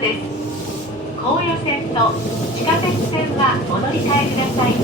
です。高野線と地下鉄線はお乗り換えください。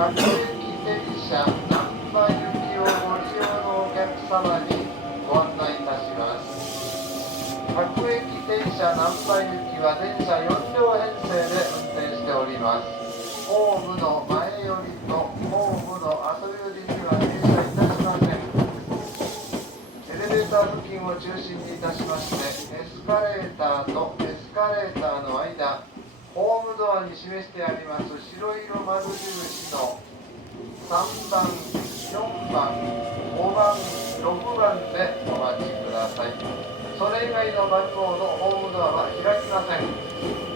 各駅停車難波行きをご利用のお客様にご案内いたします。各駅停車難波行きは電車4両編成で運転しております。ホームの前寄りとホームの後寄りには停車いたしません。エレベーター付近を中心にいたしまして、エスカレーターとエスカレーターの間、ホームドアに示してあります白色丸印の3番、4番、5番、6番でお待ちください。それ以外の番号のホームドアは開きません。